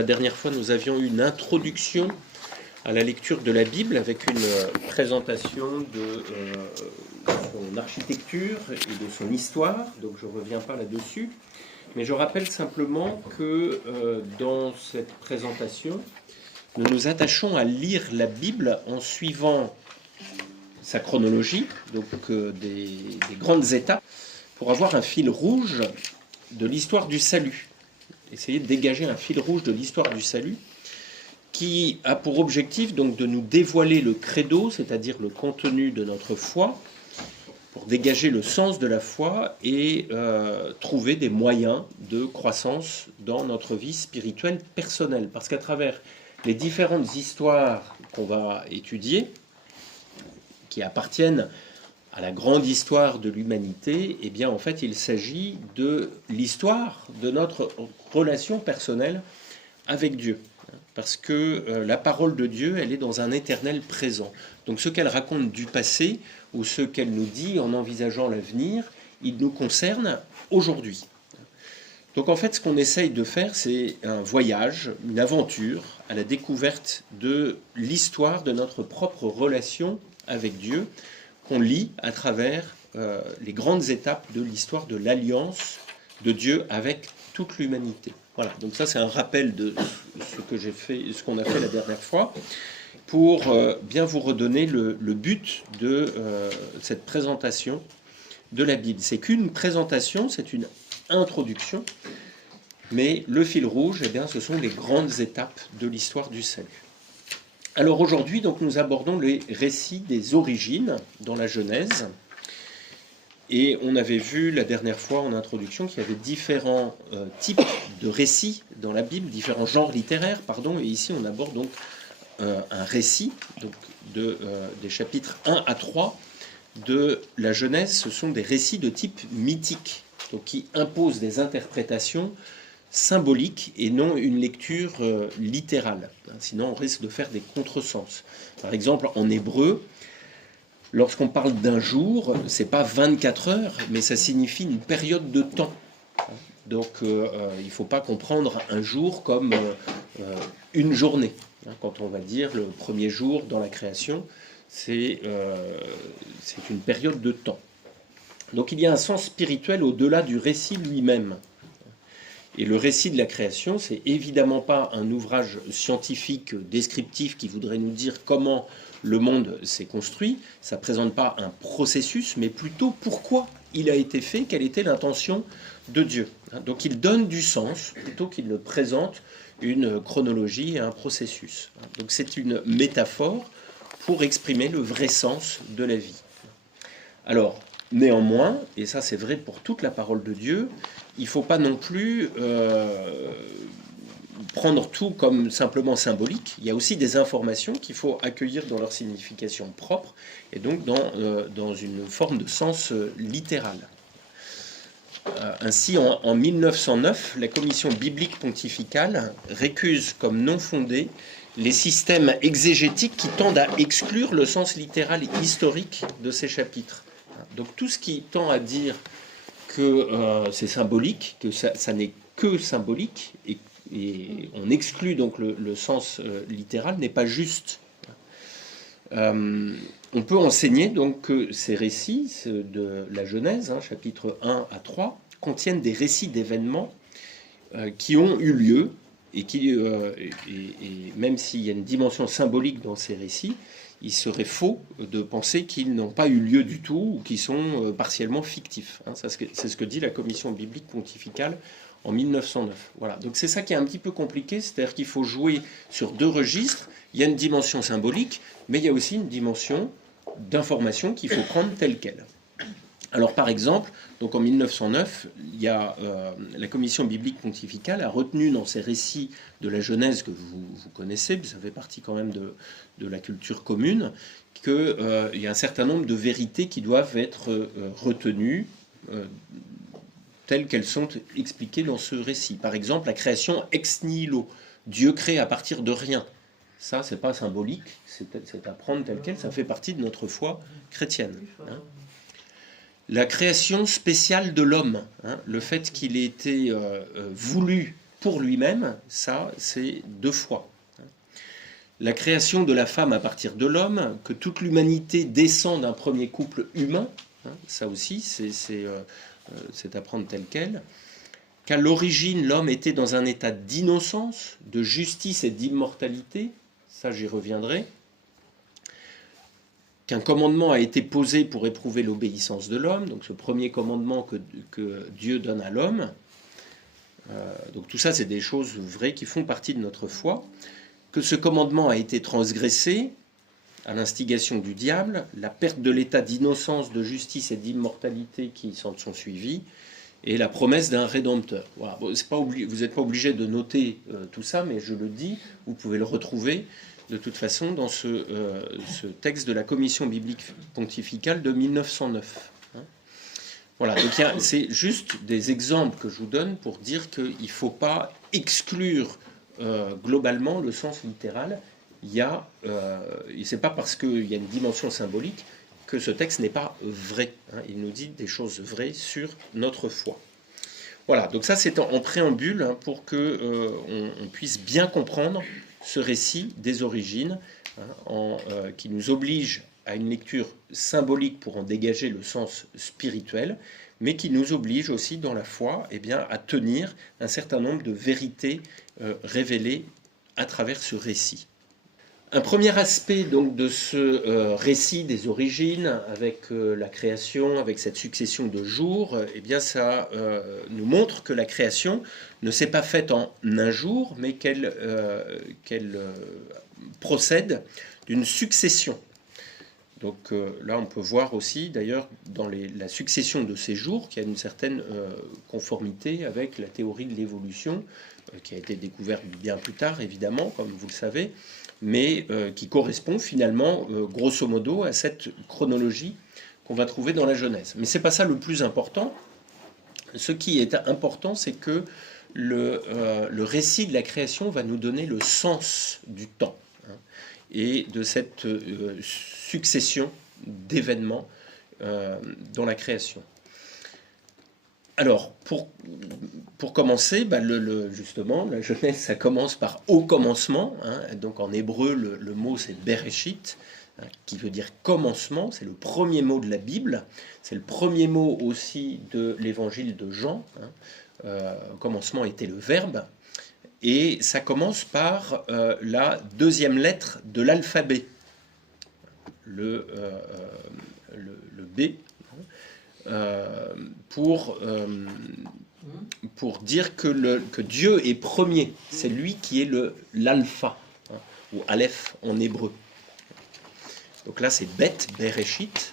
La dernière fois, nous avions eu une introduction à la lecture de la Bible avec une présentation de son architecture et de son histoire, donc je ne reviens pas là-dessus, mais je rappelle simplement que dans cette présentation, nous nous attachons à lire la Bible en suivant sa chronologie, donc des grandes étapes, pour avoir un fil rouge de l'histoire du salut. Essayer de dégager un fil rouge de l'histoire du salut qui a pour objectif donc de nous dévoiler le credo, c'est-à-dire le contenu de notre foi, pour dégager le sens de la foi et trouver des moyens de croissance dans notre vie spirituelle personnelle. Parce qu'à travers les différentes histoires qu'on va étudier, qui appartiennent à la grande histoire de l'humanité, eh bien en fait il s'agit de l'histoire de notre relation personnelle avec Dieu. Parce que la parole de Dieu, elle est dans un éternel présent. Donc ce qu'elle raconte du passé, ou ce qu'elle nous dit en envisageant l'avenir, il nous concerne aujourd'hui. Donc en fait ce qu'on essaye de faire, c'est un voyage, une aventure à la découverte de l'histoire de notre propre relation avec Dieu, qu'on lit à travers les grandes étapes de l'histoire de l'alliance de Dieu avec toute l'humanité. Voilà, donc ça c'est un rappel de ce qu'on a fait la dernière fois, pour bien vous redonner le but de cette présentation de la Bible. C'est qu'une présentation, c'est une introduction, mais le fil rouge, eh bien, ce sont les grandes étapes de l'histoire du salut. Alors aujourd'hui, donc, nous abordons les récits des origines dans la Genèse. Et on avait vu la dernière fois en introduction qu'il y avait différents types de récits dans la Bible, différents genres littéraires, pardon. Et ici, on aborde donc un récit donc, des chapitres 1 à 3 de la Genèse. Ce sont des récits de type mythique, donc qui imposent des interprétations symbolique et non une lecture littérale. Sinon, on risque de faire des contresens. Par exemple, en hébreu, lorsqu'on parle d'un jour, c'est pas 24 heures, mais ça signifie une période de temps. Donc, il ne faut pas comprendre un jour comme une journée. Quand on va dire le premier jour dans la création, c'est une période de temps. Donc, il y a un sens spirituel au-delà du récit lui-même. Et le récit de la création, c'est évidemment pas un ouvrage scientifique descriptif qui voudrait nous dire comment le monde s'est construit. Ça ne présente pas un processus, mais plutôt pourquoi il a été fait, quelle était l'intention de Dieu. Donc il donne du sens plutôt qu'il ne présente une chronologie et un processus. Donc c'est une métaphore pour exprimer le vrai sens de la vie. Alors, néanmoins, et ça c'est vrai pour toute la parole de Dieu, il ne faut pas non plus prendre tout comme simplement symbolique. Il y a aussi des informations qu'il faut accueillir dans leur signification propre et donc dans une forme de sens littéral. Ainsi, en 1909, la Commission biblique pontificale récuse comme non fondés les systèmes exégétiques qui tendent à exclure le sens littéral et historique de ces chapitres. Donc tout ce qui tend à dire que c'est symbolique, que ça n'est que symbolique, et on exclut donc le sens littéral, n'est pas juste. On peut enseigner donc que ces récits de la Genèse, chapitres 1 à 3, contiennent des récits d'événements qui ont eu lieu, et même s'il y a une dimension symbolique dans ces récits, il serait faux de penser qu'ils n'ont pas eu lieu du tout ou qu'ils sont partiellement fictifs. C'est ce que dit la Commission biblique pontificale en 1909. Voilà. Donc c'est ça qui est un petit peu compliqué, c'est-à-dire qu'il faut jouer sur deux registres. Il y a une dimension symbolique, mais il y a aussi une dimension d'information qu'il faut prendre telle qu'elle. Alors par exemple, donc en 1909, il y a, la Commission biblique pontificale a retenu dans ses récits de la Genèse que vous connaissez, ça fait partie quand même de la culture commune, qu'il y a un certain nombre de vérités qui doivent être retenues telles qu'elles sont expliquées dans ce récit. Par exemple, la création ex nihilo, Dieu crée à partir de rien. Ça, c'est pas symbolique, c'est à prendre tel quel, ça fait partie de notre foi chrétienne. La création spéciale de l'homme, le fait qu'il ait été voulu pour lui-même, ça c'est de foi. La création de la femme à partir de l'homme, que toute l'humanité descend d'un premier couple humain, ça aussi c'est à prendre tel quel, qu'à l'origine l'homme était dans un état d'innocence, de justice et d'immortalité, ça j'y reviendrai, qu'un commandement a été posé pour éprouver l'obéissance de l'homme, donc ce premier commandement que Dieu donne à l'homme. Donc tout ça, c'est des choses vraies qui font partie de notre foi. Que ce commandement a été transgressé à l'instigation du diable, la perte de l'état d'innocence, de justice et d'immortalité qui s'en sont suivis, et la promesse d'un rédempteur. Voilà. Bon, vous n'êtes pas obligé de noter tout ça, mais je le dis, vous pouvez le retrouver de toute façon dans ce texte de la Commission biblique pontificale de 1909. Voilà, donc c'est juste des exemples que je vous donne pour dire qu'il ne faut pas exclure globalement le sens littéral. C'est pas parce qu'il y a une dimension symbolique que ce texte n'est pas vrai. Il nous dit des choses vraies sur notre foi. Voilà, donc ça c'est en préambule pour que on puisse bien comprendre ce récit des origines qui nous oblige à une lecture symbolique pour en dégager le sens spirituel, mais qui nous oblige aussi dans la foi à tenir un certain nombre de vérités révélées à travers ce récit. Un premier aspect donc de ce récit des origines, avec la création, avec cette succession de jours, ça nous montre que la création ne s'est pas faite en un jour, mais qu'elle procède d'une succession. Donc là, on peut voir aussi, d'ailleurs, dans la succession de ces jours, qu'il y a une certaine conformité avec la théorie de l'évolution, qui a été découverte bien plus tard, évidemment, comme vous le savez, mais qui correspond finalement, grosso modo, à cette chronologie qu'on va trouver dans la Genèse. Mais ce n'est pas ça le plus important. Ce qui est important, c'est que le récit de la création va nous donner le sens du temps et de cette succession d'événements dans la création. Alors, pour commencer, justement, la Genèse, ça commence par « au commencement ». Donc en hébreu, le mot c'est « Bereshit », qui veut dire « commencement ». C'est le premier mot de la Bible. C'est le premier mot aussi de l'évangile de Jean. Au commencement était le Verbe. Et ça commence par la deuxième lettre de l'alphabet, le B, pour dire que Dieu est premier. C'est lui qui est l'alpha, ou aleph en hébreu. Donc là, c'est Bet, Bereshit,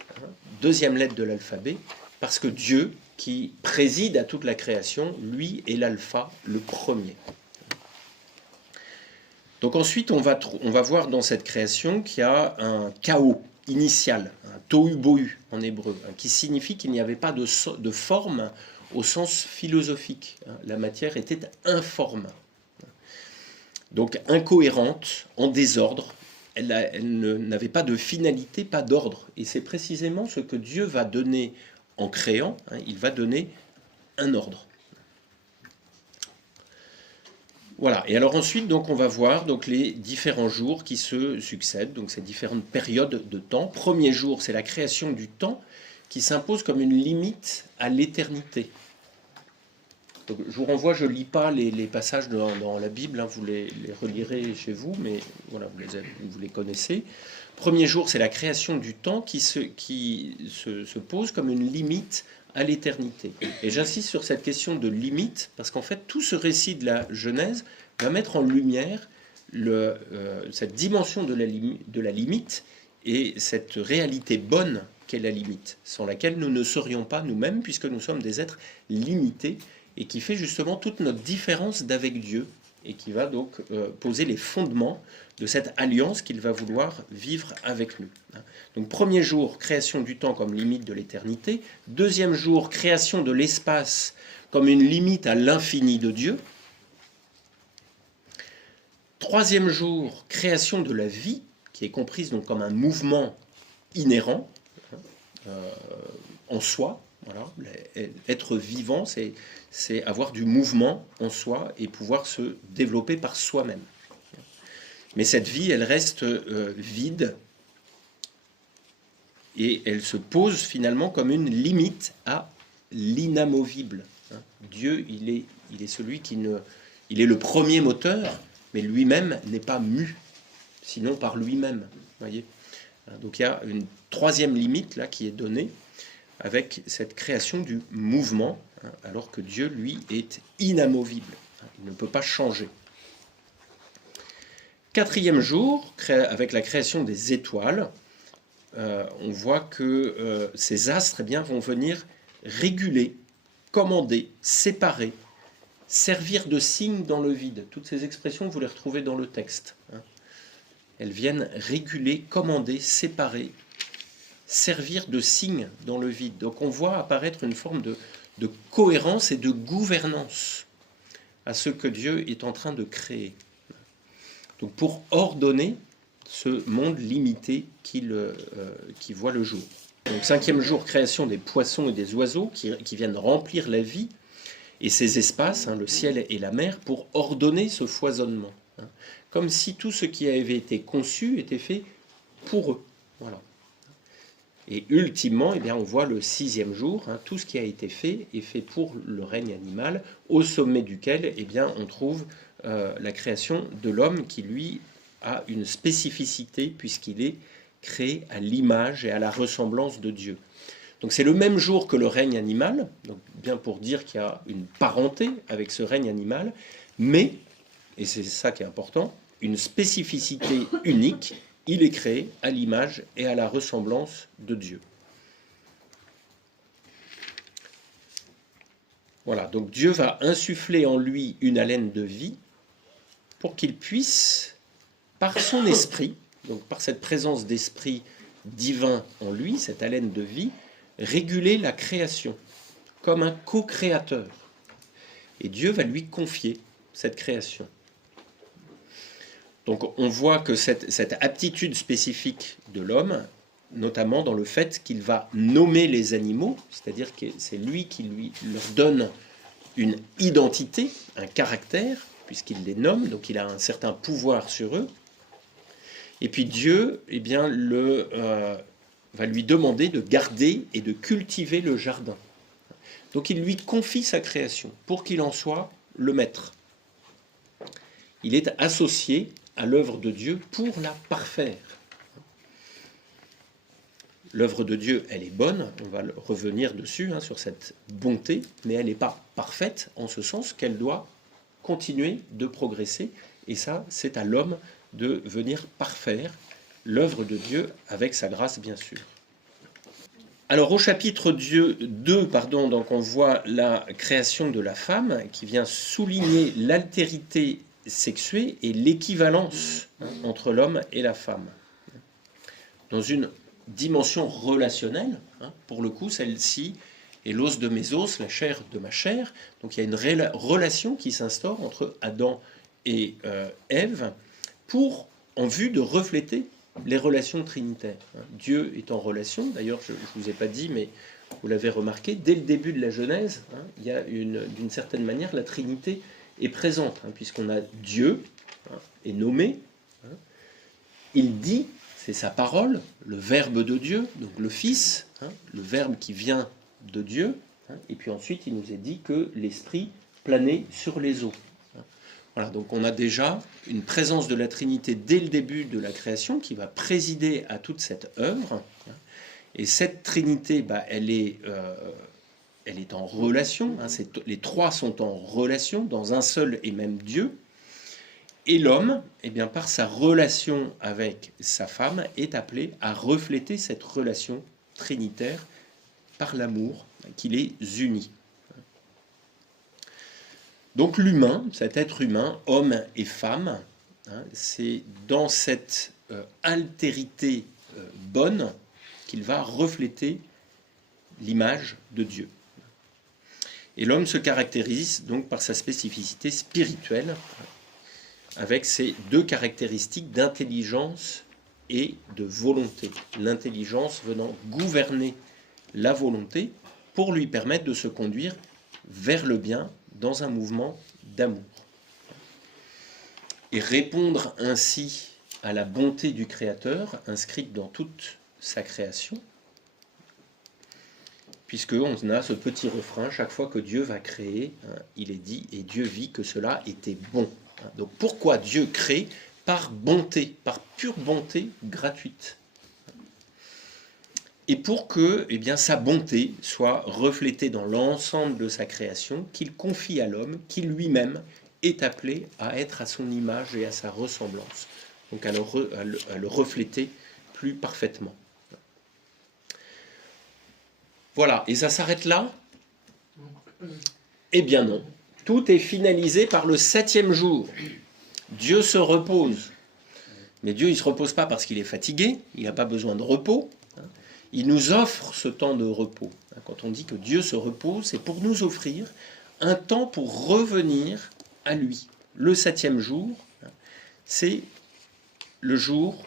deuxième lettre de l'alphabet, parce que Dieu, qui préside à toute la création, lui est l'alpha, le premier. Donc ensuite, on va voir dans cette création qu'il y a un chaos initial, un tohu-bohu en hébreu, qui signifie qu'il n'y avait pas de forme au sens philosophique. La matière était informe. Donc incohérente, en désordre, elle n'avait pas de finalité, pas d'ordre. Et c'est précisément ce que Dieu va donner en créant, il va donner un ordre. Voilà, et alors ensuite, donc, on va voir donc, les différents jours qui se succèdent, donc ces différentes périodes de temps. Premier jour, c'est la création du temps qui s'impose comme une limite à l'éternité. Donc, je vous renvoie, je ne lis pas les passages dans la Bible, vous les relirez chez vous, mais voilà, vous les connaissez. Premier jour, c'est la création du temps qui se pose comme une limite à l'éternité. Et j'insiste sur cette question de limite, parce qu'en fait, tout ce récit de la Genèse va mettre en lumière cette dimension de la limite et cette réalité bonne qu'est la limite, sans laquelle nous ne serions pas nous-mêmes, puisque nous sommes des êtres limités, et qui fait justement toute notre différence d'avec Dieu, et qui va donc poser les fondements de cette alliance qu'il va vouloir vivre avec nous. Donc premier jour, création du temps comme limite de l'éternité. Deuxième jour, création de l'espace comme une limite à l'infini de Dieu. Troisième jour, création de la vie, qui est comprise donc comme un mouvement inhérent en soi, Voilà. Être vivant, c'est avoir du mouvement en soi et pouvoir se développer par soi-même. Mais cette vie, elle reste vide et elle se pose finalement comme une limite à l'inamovible. Dieu, il est celui il est le premier moteur, mais lui-même n'est pas mu, sinon par lui-même. Voyez. Donc il y a une troisième limite là qui est donnée avec cette création du mouvement, alors que Dieu, lui, est inamovible. Il ne peut pas changer. Quatrième jour, avec la création des étoiles, on voit que ces astres vont venir réguler, commander, séparer, servir de signe dans le vide. Toutes ces expressions, vous les retrouvez dans le texte. Elles viennent réguler, commander, séparer, servir de signe dans le vide. Donc on voit apparaître une forme de cohérence et de gouvernance à ce que Dieu est en train de créer. Donc pour ordonner ce monde limité qui voit le jour. Donc cinquième jour, création des poissons et des oiseaux qui viennent remplir la vie et ces espaces, le ciel et la mer, pour ordonner ce foisonnement. Comme si tout ce qui avait été conçu était fait pour eux. Voilà. Et ultimement, on voit le sixième jour, tout ce qui a été fait est fait pour le règne animal, au sommet duquel on trouve la création de l'homme qui, lui, a une spécificité puisqu'il est créé à l'image et à la ressemblance de Dieu. Donc c'est le même jour que le règne animal, donc bien pour dire qu'il y a une parenté avec ce règne animal, mais, et c'est ça qui est important, une spécificité unique. Il est créé à l'image et à la ressemblance de Dieu. Voilà, donc Dieu va insuffler en lui une haleine de vie pour qu'il puisse, par son esprit, donc par cette présence d'esprit divin en lui, cette haleine de vie, réguler la création comme un co-créateur. Et Dieu va lui confier cette création. Donc on voit que cette aptitude spécifique de l'homme, notamment dans le fait qu'il va nommer les animaux, c'est-à-dire que c'est lui qui leur donne une identité, un caractère, puisqu'il les nomme, donc il a un certain pouvoir sur eux. Et puis Dieu va lui demander de garder et de cultiver le jardin. Donc il lui confie sa création pour qu'il en soit le maître. Il est associé à l'œuvre de Dieu pour la parfaire. L'œuvre de Dieu, elle est bonne, on va revenir dessus, sur cette bonté, mais elle n'est pas parfaite en ce sens qu'elle doit continuer de progresser, et ça, c'est à l'homme de venir parfaire l'œuvre de Dieu avec sa grâce, bien sûr. Alors au chapitre 2, donc on voit la création de la femme qui vient souligner l'altérité sexuée et l'équivalence entre l'homme et la femme. Dans une dimension relationnelle, pour le coup, celle-ci est l'os de mes os, la chair de ma chair. Donc il y a une relation qui s'instaure entre Adam et Ève en vue de refléter les relations trinitaires. Dieu est en relation, d'ailleurs je ne vous ai pas dit, mais vous l'avez remarqué, dès le début de la Genèse, il y a d'une certaine manière la Trinité est présente, puisqu'on a Dieu est nommé, il dit, c'est sa parole, le Verbe de Dieu, donc le Fils, le Verbe qui vient de Dieu, et puis ensuite il nous est dit que l'Esprit planait sur les eaux. Voilà, donc on a déjà une présence de la Trinité dès le début de la création qui va présider à toute cette œuvre, et cette Trinité, elle est en relation, les trois sont en relation dans un seul et même Dieu, et l'homme, par sa relation avec sa femme, est appelé à refléter cette relation trinitaire par l'amour qui les unit. Donc l'humain, cet être humain, homme et femme, c'est dans cette altérité bonne qu'il va refléter l'image de Dieu. Et l'homme se caractérise donc par sa spécificité spirituelle, avec ces deux caractéristiques d'intelligence et de volonté. L'intelligence venant gouverner la volonté pour lui permettre de se conduire vers le bien dans un mouvement d'amour. Et répondre ainsi à la bonté du Créateur inscrite dans toute sa création, puisqu'on a ce petit refrain, chaque fois que Dieu va créer, il est dit, et Dieu vit que cela était bon. Donc pourquoi Dieu crée? Par bonté, par pure bonté gratuite. Et pour que sa bonté soit reflétée dans l'ensemble de sa création, qu'il confie à l'homme, qui lui-même est appelé à être à son image et à sa ressemblance, donc à le refléter plus parfaitement. Voilà, et ça s'arrête là? Eh bien non. Tout est finalisé par le 7e jour. Dieu se repose. Mais Dieu, il ne se repose pas parce qu'il est fatigué, il n'a pas besoin de repos. Il nous offre ce temps de repos. Quand on dit que Dieu se repose, c'est pour nous offrir un temps pour revenir à lui. Le 7e jour, c'est le jour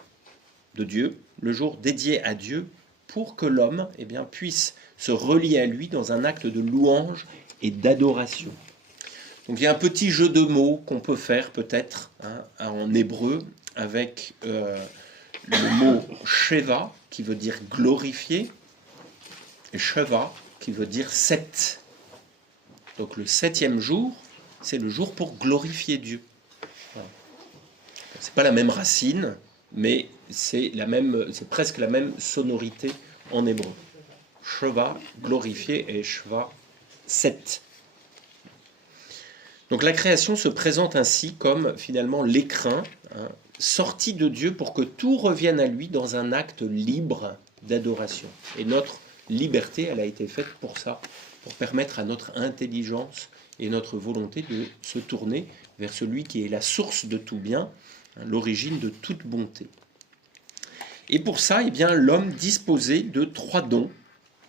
de Dieu, le jour dédié à Dieu, pour que l'homme puisse se relier à lui dans un acte de louange et d'adoration. Donc il y a un petit jeu de mots qu'on peut faire peut-être en hébreu avec le mot Sheva qui veut dire glorifier et Sheva qui veut dire 7. Donc le 7e jour, c'est le jour pour glorifier Dieu. Voilà. C'est pas la même racine, mais c'est presque la même sonorité en hébreu. Sheva, glorifier, et Sheva, 7. Donc la création se présente ainsi comme finalement l'écrin sorti de Dieu pour que tout revienne à lui dans un acte libre d'adoration. Et notre liberté, elle a été faite pour ça, pour permettre à notre intelligence et notre volonté de se tourner vers celui qui est la source de tout bien, l'origine de toute bonté. Et pour ça, l'homme disposait de 3 dons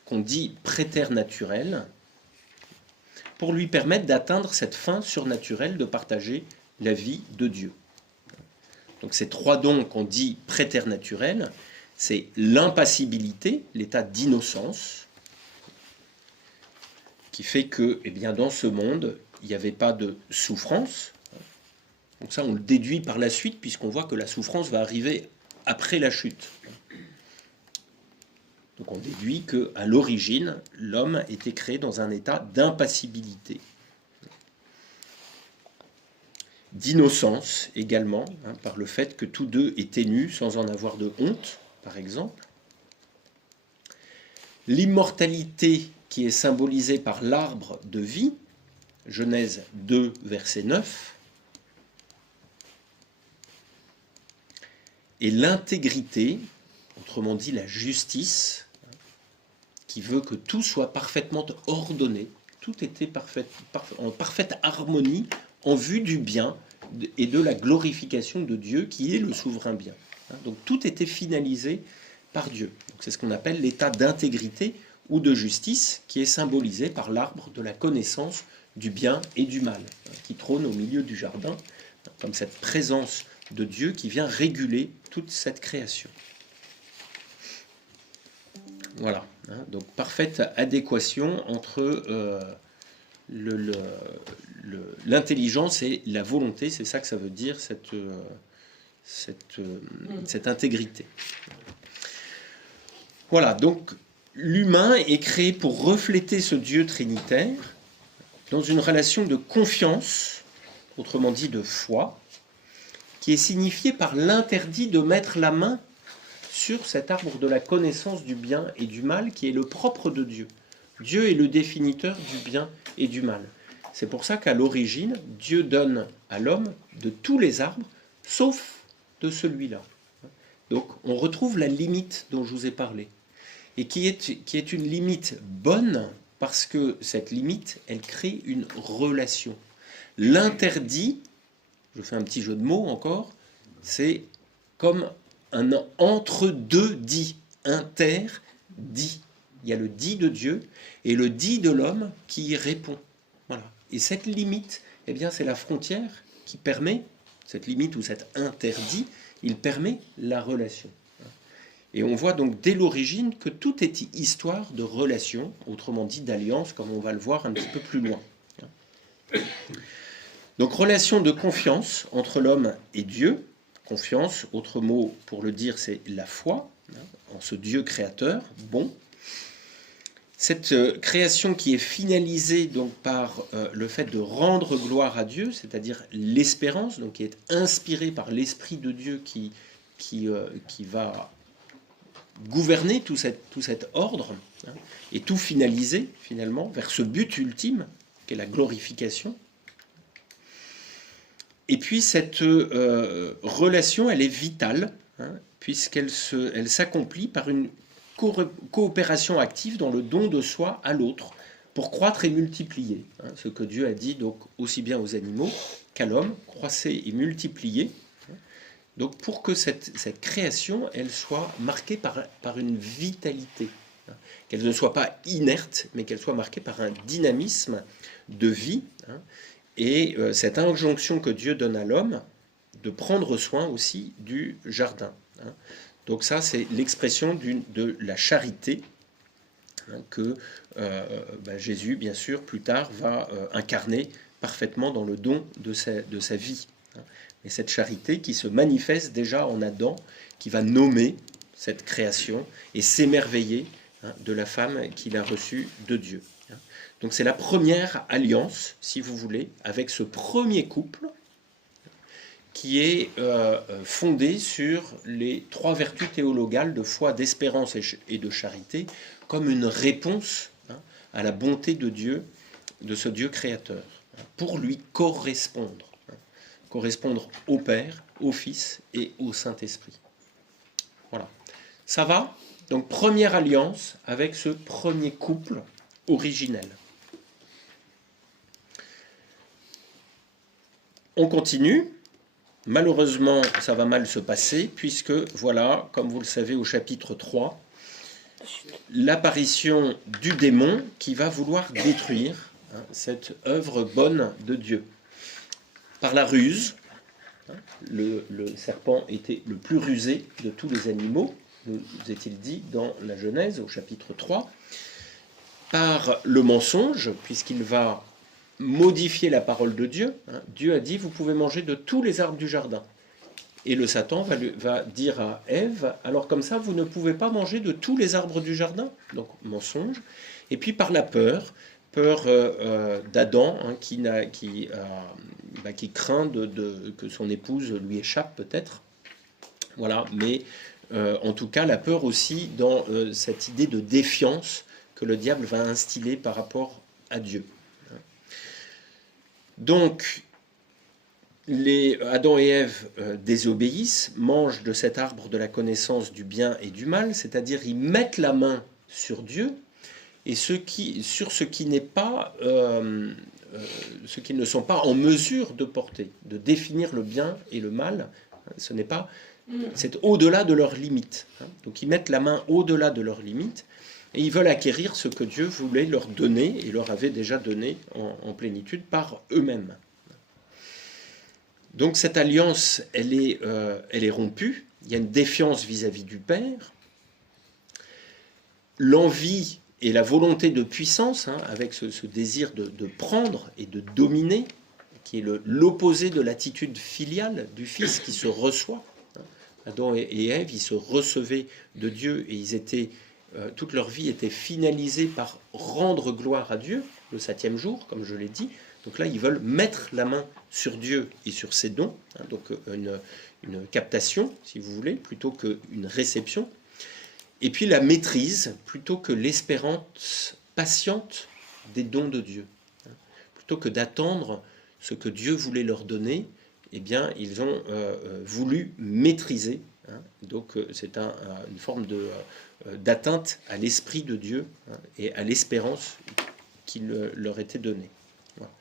qu'on dit préternaturels, pour lui permettre d'atteindre cette fin surnaturelle de partager la vie de Dieu. Donc ces 3 dons qu'on dit préternaturels, c'est l'impassibilité, l'état d'innocence, qui fait que dans ce monde, il n'y avait pas de souffrance. Donc ça, on le déduit par la suite, puisqu'on voit que la souffrance va arriver après la chute. Donc on déduit qu'à l'origine, l'homme était créé dans un état d'impassibilité. D'innocence également, par le fait que tous deux étaient nus sans en avoir de honte, par exemple. L'immortalité qui est symbolisée par l'arbre de vie, Genèse 2, verset 9. Et l'intégrité, autrement dit la justice, qui veut que tout soit parfaitement ordonné, tout était en parfaite harmonie en vue du bien et de la glorification de Dieu qui est le souverain bien. Donc tout était finalisé par Dieu. C'est ce qu'on appelle l'état d'intégrité ou de justice qui est symbolisé par l'arbre de la connaissance du bien et du mal, qui trône au milieu du jardin, comme cette présence de Dieu qui vient réguler toute cette création. Voilà, donc parfaite adéquation entre l'intelligence et la volonté, c'est ça que ça veut dire, cette intégrité. Voilà, donc l'humain est créé pour refléter ce Dieu trinitaire dans une relation de confiance, autrement dit de foi, qui est signifiée par l'interdit de mettre la main sur cet arbre de la connaissance du bien et du mal qui est le propre de Dieu. Dieu est le définiteur du bien et du mal. C'est pour ça qu'à l'origine, Dieu donne à l'homme de tous les arbres, sauf de celui-là. Donc on retrouve la limite dont je vous ai parlé, et qui est une limite bonne, parce que cette limite, elle crée une relation. L'interdit, je fais un petit jeu de mots encore, c'est comme un entre-deux dit, interdit. Il y a le dit de Dieu et le dit de l'homme qui y répond. Voilà. Et cette limite, c'est la frontière qui permet, cette limite ou cet interdit, il permet la relation. Et on voit donc dès l'origine que tout est histoire de relation, autrement dit d'alliance, comme on va le voir un petit peu plus loin. Donc relation de confiance entre l'homme et Dieu. Confiance, autre mot pour le dire, c'est la foi, en ce Dieu créateur, bon. Cette création qui est finalisée donc par le fait de rendre gloire à Dieu, c'est-à-dire l'espérance, donc qui est inspirée par l'Esprit de Dieu qui va gouverner tout cet ordre, et tout finaliser finalement vers ce but ultime qu'est la glorification. Et puis cette relation, elle est vitale, puisqu'elle s'accomplit par une coopération active dans le don de soi à l'autre, pour croître et multiplier. Ce que Dieu a dit donc aussi bien aux animaux qu'à l'homme, croissez et multipliez. Donc pour que cette création, elle soit marquée par une vitalité, qu'elle ne soit pas inerte, mais qu'elle soit marquée par un dynamisme de vie, et cette injonction que Dieu donne à l'homme de prendre soin aussi du jardin. Donc ça, c'est l'expression de la charité que Jésus, bien sûr, plus tard, va incarner parfaitement dans le don de sa vie. Et cette charité qui se manifeste déjà en Adam, qui va nommer cette création et s'émerveiller de la femme qu'il a reçue de Dieu. Donc c'est la première alliance, si vous voulez, avec ce premier couple qui est fondé sur les trois vertus théologales de foi, d'espérance et de charité, comme une réponse à la bonté de Dieu, de ce Dieu créateur, pour lui correspondre au Père, au Fils et au Saint-Esprit. Voilà. Ça va? Donc première alliance avec ce premier couple originel. On continue. Malheureusement, ça va mal se passer, puisque, voilà, comme vous le savez au chapitre 3, l'apparition du démon qui va vouloir détruire cette œuvre bonne de Dieu. Par la ruse, le serpent était le plus rusé de tous les animaux, nous est-il dit dans la Genèse au chapitre 3, par le mensonge, puisqu'il va modifier la parole de Dieu. Dieu a dit, vous pouvez manger de tous les arbres du jardin. Et le Satan va dire à Ève, alors comme ça, vous ne pouvez pas manger de tous les arbres du jardin. Donc, mensonge. Et puis par la peur d'Adam, qui craint que son épouse lui échappe peut-être. Voilà, mais en tout cas, la peur aussi dans cette idée de défiance que le diable va instiller par rapport à Dieu. Donc, Adam et Ève désobéissent, mangent de cet arbre de la connaissance du bien et du mal, c'est-à-dire ils mettent la main sur Dieu et sur ce qui n'est pas, ce qu'ils ne sont pas en mesure de porter, de définir le bien et le mal. Ce n'est pas, c'est au-delà de leurs limites. Donc ils mettent la main au-delà de leurs limites. Et ils veulent acquérir ce que Dieu voulait leur donner et leur avait déjà donné en plénitude par eux-mêmes. Donc cette alliance, elle est rompue. Il y a une défiance vis-à-vis du Père. L'envie et la volonté de puissance, avec ce désir de prendre et de dominer, qui est l'opposé de l'attitude filiale du Fils qui se reçoit. Adam et Ève, ils se recevaient de Dieu et ils étaient... toute leur vie était finalisée par rendre gloire à Dieu le 7e jour, comme je l'ai dit. Donc là, ils veulent mettre la main sur Dieu et sur ses dons, donc une captation, si vous voulez, plutôt qu'une réception. Et puis la maîtrise, plutôt que l'espérance patiente des dons de Dieu. Plutôt que d'attendre ce que Dieu voulait leur donner, eh bien, ils ont voulu maîtriser. Donc c'est une forme d'atteinte à l'esprit de Dieu et à l'espérance qui leur était donnée. Voilà.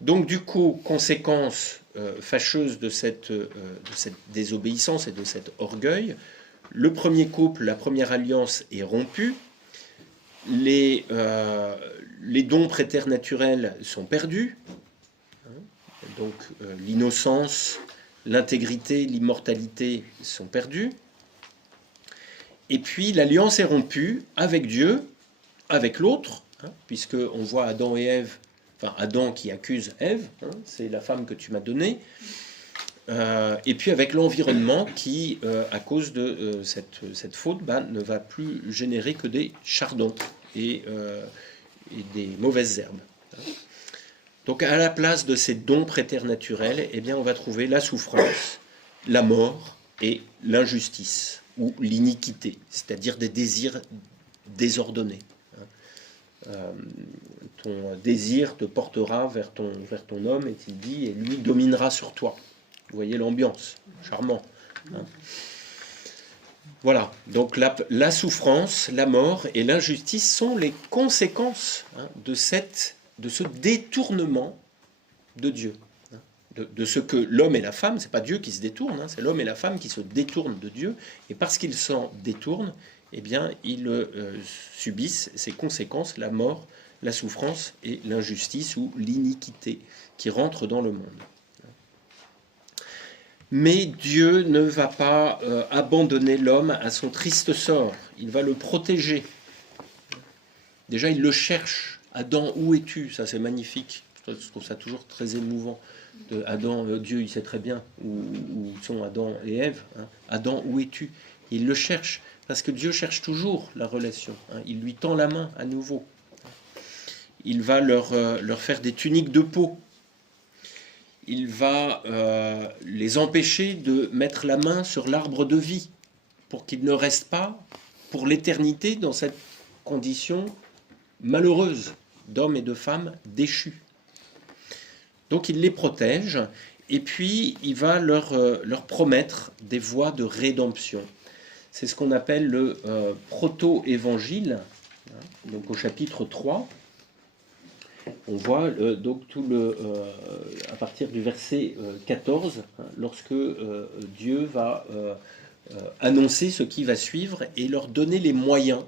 Donc du coup, conséquence fâcheuse de cette désobéissance et de cet orgueil, le premier couple, la première alliance est rompue, les dons préternaturels sont perdus, donc l'innocence, l'intégrité, l'immortalité sont perdus. Et puis l'alliance est rompue avec Dieu, avec l'autre, puisqu'on voit Adam et Ève, enfin Adam qui accuse Ève, c'est la femme que tu m'as donnée, et puis avec l'environnement qui, à cause de cette faute, ne va plus générer que des chardons et des mauvaises herbes. Donc à la place de ces dons préternaturels, eh bien, on va trouver la souffrance, la mort et l'injustice ou l'iniquité, c'est-à-dire des désirs désordonnés. Ton désir te portera vers ton homme, est-il dit, et lui dominera sur toi. Vous voyez l'ambiance, charmant. Voilà, donc la souffrance, la mort et l'injustice sont les conséquences de ce détournement de Dieu. De ce que l'homme et la femme, c'est pas Dieu qui se détourne, c'est l'homme et la femme qui se détournent de Dieu, et parce qu'ils s'en détournent, eh bien, ils subissent ces conséquences, la mort, la souffrance et l'injustice ou l'iniquité qui rentrent dans le monde. Mais Dieu ne va pas abandonner l'homme à son triste sort. Il va le protéger. Déjà, il le cherche. Adam, où es-tu? Ça, c'est magnifique. Je trouve ça toujours très émouvant. Adam, Dieu, il sait très bien où sont Adam et Ève. Adam, où es-tu? Il le cherche. Parce que Dieu cherche toujours la relation. Il lui tend la main à nouveau. Il va leur faire des tuniques de peau. Il va les empêcher de mettre la main sur l'arbre de vie pour qu'ils ne restent pas pour l'éternité dans cette condition malheureuse d'hommes et de femmes déchus. Donc il les protège et puis il va leur promettre des voies de rédemption. C'est ce qu'on appelle le proto-évangile, donc au chapitre 3. On voit donc à partir du verset 14, lorsque Dieu va annoncer ce qui va suivre et leur donner les moyens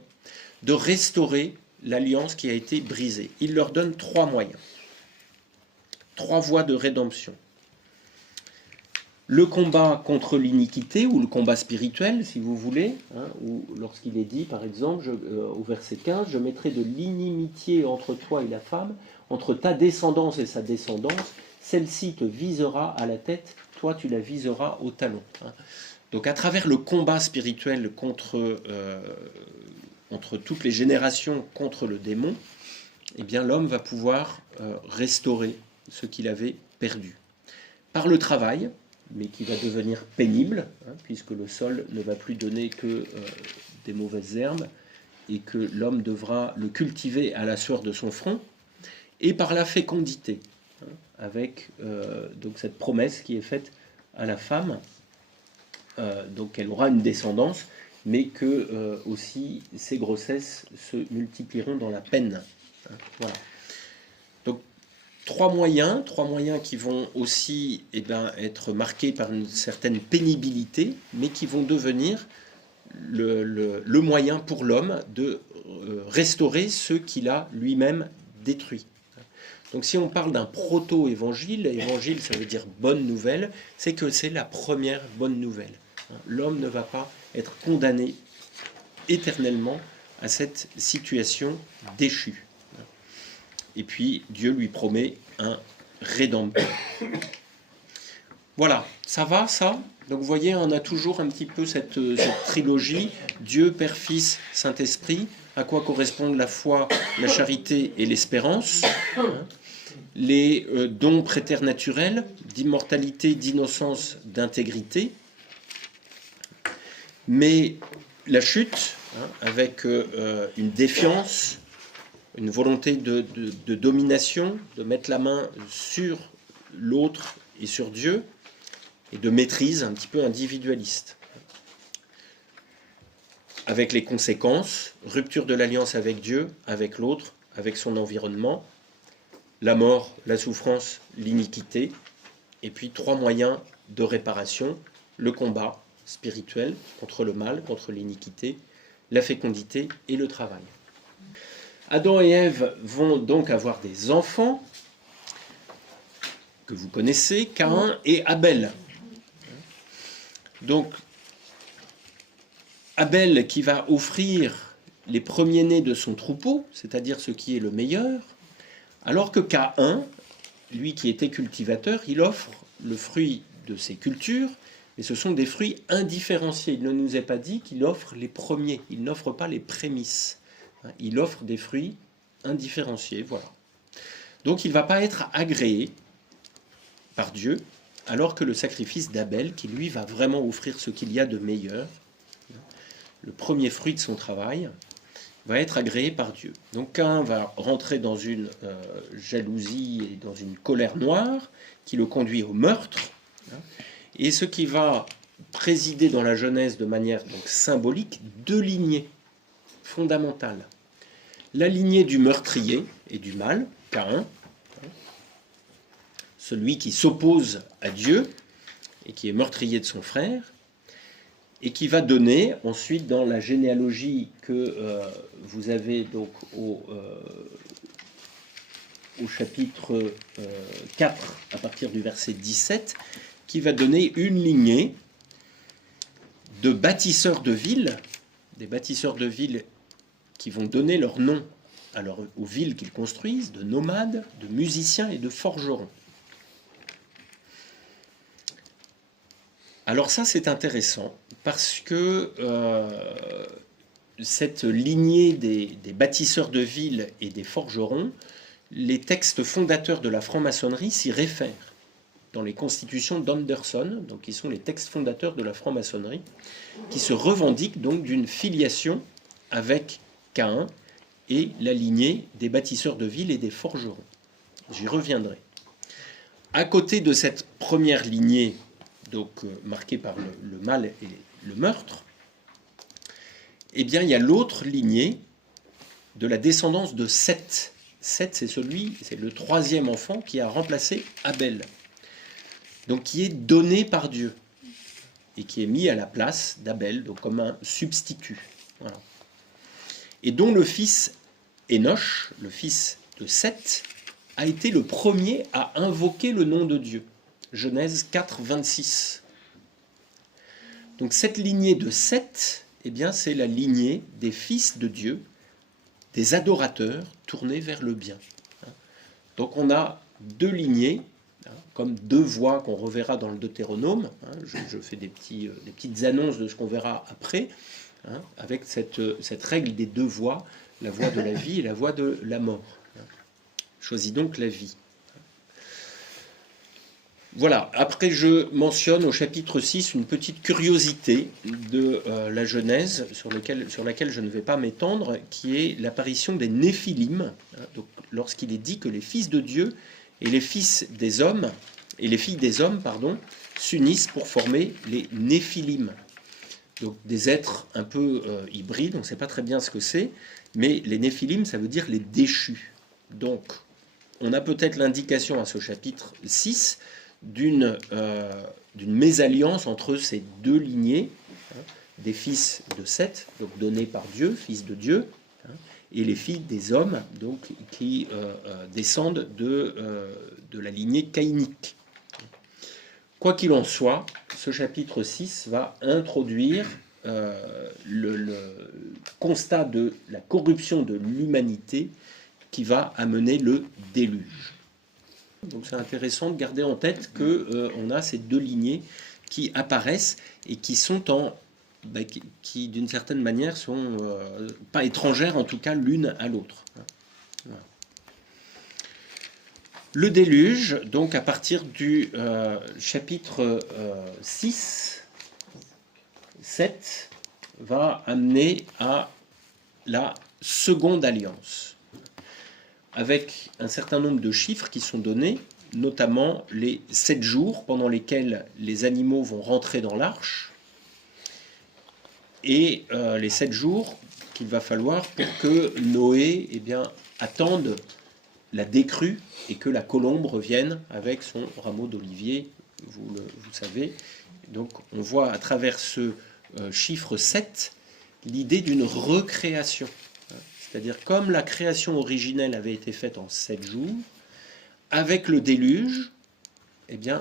de restaurer l'alliance qui a été brisée. Il leur donne 3 moyens, 3 voies de rédemption. Le combat contre l'iniquité, ou le combat spirituel, si vous voulez, ou lorsqu'il est dit, par exemple, au verset 15, « Je mettrai de l'inimitié entre toi et la femme, entre ta descendance et sa descendance, celle-ci te visera à la tête, toi tu la viseras au talon. » Donc à travers le combat spirituel entre toutes les générations contre le démon, eh bien l'homme va pouvoir restaurer ce qu'il avait perdu. Par le travail, mais qui va devenir pénible, puisque le sol ne va plus donner que des mauvaises herbes, et que l'homme devra le cultiver à la sueur de son front, et par la fécondité, avec donc cette promesse qui est faite à la femme, donc elle aura une descendance, mais que aussi ses grossesses se multiplieront dans la peine. Voilà. Donc 3 moyens qui vont aussi être marqués par une certaine pénibilité, mais qui vont devenir le moyen pour l'homme de restaurer ce qu'il a lui-même détruit. Donc si on parle d'un proto-évangile, évangile ça veut dire bonne nouvelle, c'est que c'est la première bonne nouvelle. L'homme ne va pas être condamné éternellement à cette situation déchue. Et puis Dieu lui promet un rédempteur. Voilà, ça va ça? Donc vous voyez, on a toujours un petit peu cette trilogie, Dieu, Père, Fils, Saint-Esprit, à quoi correspondent la foi, la charité et l'espérance. Les dons préternaturels, d'immortalité, d'innocence, d'intégrité. Mais la chute, avec une défiance, une volonté de domination, de mettre la main sur l'autre et sur Dieu, et de maîtrise un petit peu individualiste. Avec les conséquences, rupture de l'alliance avec Dieu, avec l'autre, avec son environnement, la mort, la souffrance, l'iniquité, et puis 3 moyens de réparation, le combat spirituel contre le mal, contre l'iniquité, la fécondité et le travail. Adam et Ève vont donc avoir des enfants que vous connaissez, Caïn et Abel. Donc, Abel qui va offrir les premiers-nés de son troupeau, c'est-à-dire ce qui est le meilleur, alors que Caïn, lui qui était cultivateur, il offre le fruit de ses cultures, mais ce sont des fruits indifférenciés. Il ne nous est pas dit qu'il offre les premiers, il n'offre pas les prémices. Il offre des fruits indifférenciés, voilà. Donc il ne va pas être agréé par Dieu, alors que le sacrifice d'Abel, qui lui va vraiment offrir ce qu'il y a de meilleur, le premier fruit de son travail, va être agréé par Dieu. Donc Caïn va rentrer dans une jalousie et dans une colère noire qui le conduit au meurtre, et ce qui va présider dans la Genèse de manière donc symbolique deux lignées fondamentales. La lignée du meurtrier et du mal, Caïn, celui qui s'oppose à Dieu et qui est meurtrier de son frère, et qui va donner ensuite dans la généalogie que vous avez donc au chapitre 4 à partir du verset 17, qui va donner une lignée de bâtisseurs de villes, des bâtisseurs de villes qui vont donner leur nom aux villes qu'ils construisent, de nomades, de musiciens et de forgerons. Alors ça, c'est intéressant, parce que cette lignée des bâtisseurs de villes et des forgerons, les textes fondateurs de la franc-maçonnerie s'y réfèrent dans les constitutions d'Anderson, donc qui sont les textes fondateurs de la franc-maçonnerie, qui se revendiquent donc d'une filiation avec Caïn et la lignée des bâtisseurs de villes et des forgerons. J'y reviendrai. À côté de cette première lignée, donc marquée par le mal et le meurtre, eh bien, il y a l'autre lignée de la descendance de Seth. Seth, c'est le troisième enfant qui a remplacé Abel, donc qui est donné par Dieu et qui est mis à la place d'Abel, donc comme un substitut. Voilà. Et dont le fils Énoch, le fils de Seth, a été le premier à invoquer le nom de Dieu. Genèse 4, 26. Donc cette lignée de Seth, eh bien, c'est la lignée des fils de Dieu, des adorateurs tournés vers le bien. Donc on a deux lignées, comme deux voies qu'on reverra dans le Deutéronome. Je fais des petites annonces de ce qu'on verra après, avec cette règle des deux voies, la voie de la vie et la voie de la mort. Choisis donc la vie. Voilà, après je mentionne au chapitre 6 une petite curiosité de la Genèse sur laquelle je ne vais pas m'étendre, qui est l'apparition des Néphilim, donc, lorsqu'il est dit que les fils de Dieu et les fils des hommes, et les filles des hommes, s'unissent pour former les Néphilim. Donc des êtres un peu hybrides, on ne sait pas très bien ce que c'est, mais les Néphilim, ça veut dire les déchus. Donc on a peut-être l'indication à ce chapitre 6 d'une mésalliance entre ces deux lignées, des fils de Seth, donc donnés par Dieu, fils de Dieu, et les filles des hommes, donc qui descendent de la lignée caïnique. Quoi qu'il en soit, ce chapitre 6 va introduire le constat de la corruption de l'humanité qui va amener le déluge. Donc c'est intéressant de garder en tête qu'on a ces deux lignées qui apparaissent et qui sont qui d'une certaine manière sont pas étrangères, en tout cas l'une à l'autre. Voilà. Le déluge, donc à partir du chapitre 6, 7, va amener à la seconde alliance, avec un certain nombre de chiffres qui sont donnés, notamment les 7 jours pendant lesquels les animaux vont rentrer dans l'arche, et les 7 jours qu'il va falloir pour que Noé attende la décrue et que la colombe revienne avec son rameau d'olivier, vous savez. Donc on voit à travers ce chiffre 7 l'idée d'une recréation. C'est-à-dire comme la création originelle avait été faite en 7 jours, avec le déluge, eh bien,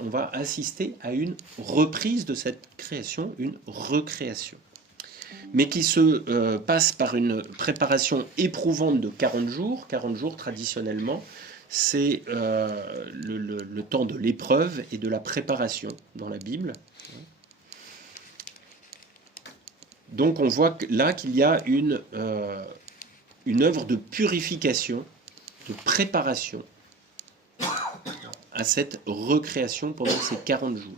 on va assister à une reprise de cette création, une recréation. mais qui se passe par une préparation éprouvante de 40 jours. 40 jours, traditionnellement, c'est le temps de l'épreuve et de la préparation dans la Bible. Donc on voit là qu'il y a une œuvre de purification, de préparation à cette recréation pendant ces 40 jours.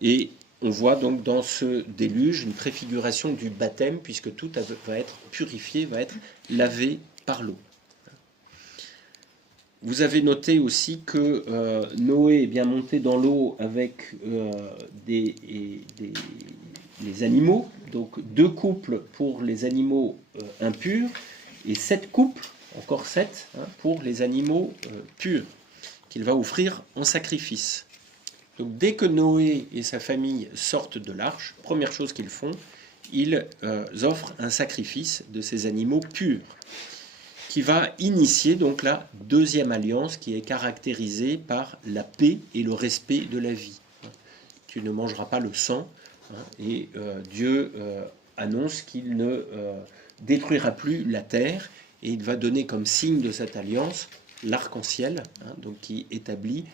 Et on voit donc dans ce déluge une préfiguration du baptême, puisque tout va être purifié, va être lavé par l'eau. Vous avez noté aussi que Noé est bien monté dans l'eau avec les animaux, donc 2 couples pour les animaux impurs, et 7 couples, encore 7, pour les animaux purs, qu'il va offrir en sacrifice. Donc dès que Noé et sa famille sortent de l'arche, première chose qu'ils font, ils offrent un sacrifice de ces animaux purs, qui va initier donc la deuxième alliance qui est caractérisée par la paix et le respect de la vie. Tu ne mangeras pas le sang, et Dieu annonce qu'il ne détruira plus la terre, et il va donner comme signe de cette alliance l'arc-en-ciel, donc qui établit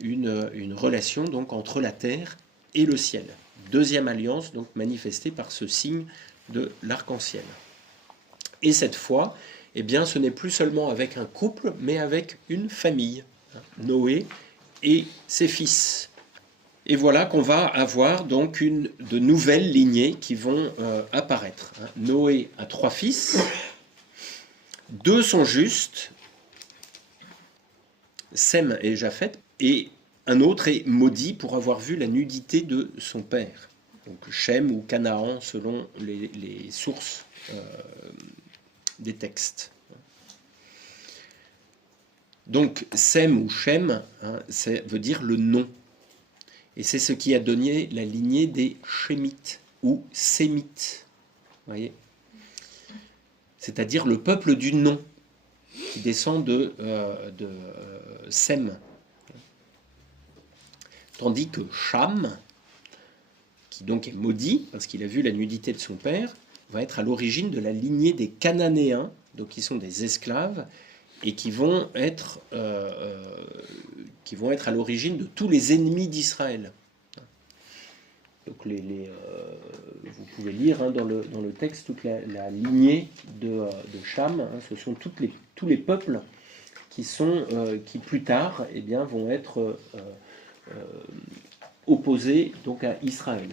une relation donc entre la terre et le ciel. Deuxième alliance donc manifestée par ce signe de l'arc-en-ciel. Et cette fois, eh bien, ce n'est plus seulement avec un couple, mais avec une famille, Noé et ses fils. Et voilà qu'on va avoir donc de nouvelles lignées qui vont apparaître. Noé a 3 fils, 2 sont justes, Sem et Japheth, et un autre est maudit pour avoir vu la nudité de son père. Donc Shem ou Canaan selon les sources des textes. Donc Sem ou Shem, ça veut dire le nom. Et c'est ce qui a donné la lignée des Shémites ou Sémites. Voyez, c'est-à-dire le peuple du nom, qui descend de Sem. Tandis que Cham, qui donc est maudit, parce qu'il a vu la nudité de son père, va être à l'origine de la lignée des Cananéens, donc qui sont des esclaves, et qui vont être à l'origine de tous les ennemis d'Israël. Donc vous pouvez lire dans le texte toute la lignée de Cham. Ce sont tous les peuples qui plus tard vont être opposés donc à Israël.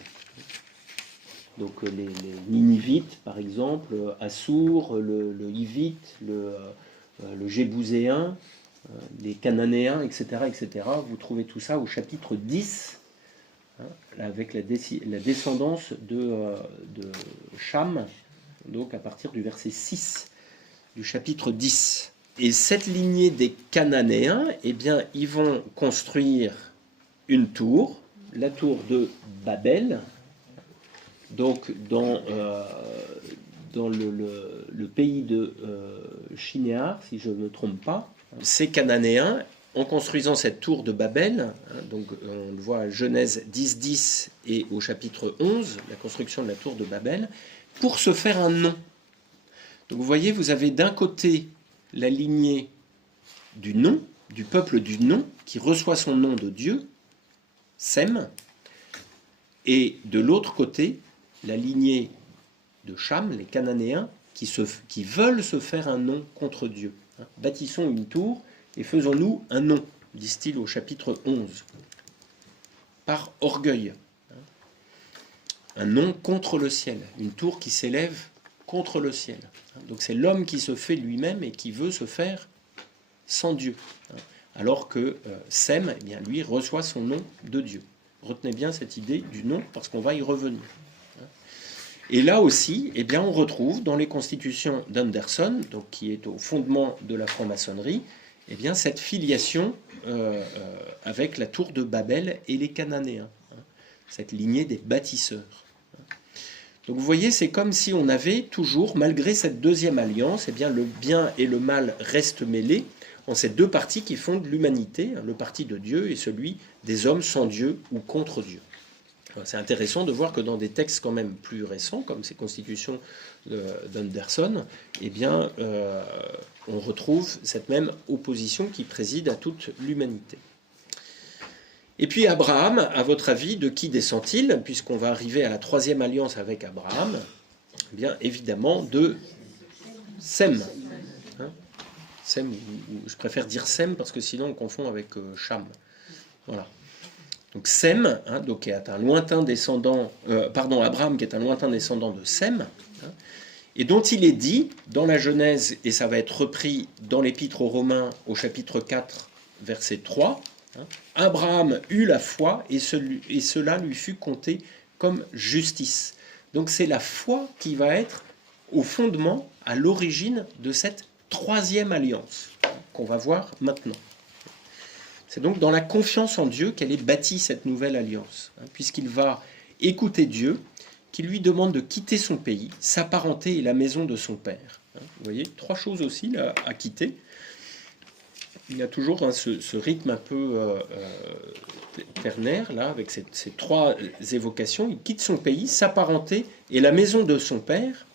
Donc les Ninivites, par exemple, Assour, le Hivite, le Jébouséen, les Cananéens, etc., etc. Vous trouvez tout ça au chapitre 10, avec la descendance de Cham, donc à partir du verset 6 du chapitre 10. Et cette lignée des Cananéens, ils vont construire une tour, la tour de Babel, donc dans le pays de Shinéar, si je ne me trompe pas. Ces Cananéens, en construisant cette tour de Babel, donc on le voit à Genèse 10 et au chapitre 11, la construction de la tour de Babel, pour se faire un nom. Donc vous voyez, vous avez d'un côté la lignée du nom, du peuple du nom, qui reçoit son nom de Dieu, Sem, et de l'autre côté, la lignée de Cham, les Cananéens, qui veulent se faire un nom contre Dieu. Bâtissons une tour et faisons-nous un nom, disent-ils au chapitre 11, par orgueil. Un nom contre le ciel, une tour qui s'élève contre le ciel. Donc c'est l'homme qui se fait lui-même et qui veut se faire sans Dieu. Alors que Sem, lui, reçoit son nom de Dieu. Retenez bien cette idée du nom, parce qu'on va y revenir. Et là aussi, on retrouve dans les constitutions d'Anderson, donc qui est au fondement de la franc-maçonnerie, cette filiation avec la tour de Babel et les Cananéens, cette lignée des bâtisseurs. Donc vous voyez, c'est comme si on avait toujours, malgré cette deuxième alliance, le bien et le mal restent mêlés en ces deux parties qui fondent l'humanité, le parti de Dieu et celui des hommes sans Dieu ou contre Dieu. C'est intéressant de voir que dans des textes quand même plus récents, comme ces constitutions d'Anderson, eh bien, on retrouve cette même opposition qui préside à toute l'humanité. Et puis Abraham, à votre avis, de qui descend-il? Puisqu'on va arriver à la troisième alliance avec Abraham, eh bien évidemment de Sem. Sem, ou je préfère dire Sem parce que sinon on confond avec Cham. Voilà. Donc Sem, donc, qui est un lointain descendant, Abraham qui est un lointain descendant de Sem, et dont il est dit dans la Genèse, et ça va être repris dans l'Épître aux Romains au chapitre 4, verset 3, Abraham eut la foi et cela lui fut compté comme justice. Donc c'est la foi qui va être au fondement, à l'origine de cette troisième alliance qu'on va voir maintenant. C'est donc dans la confiance en Dieu qu'elle est bâtie cette nouvelle alliance, puisqu'il va écouter Dieu, qui lui demande de quitter son pays, sa parenté et la maison de son père. Vous voyez, 3 choses aussi là, à quitter. Il y a toujours ce rythme un peu ternaire, là, avec ces 3 évocations. Il quitte son pays, sa parenté et la maison de son père,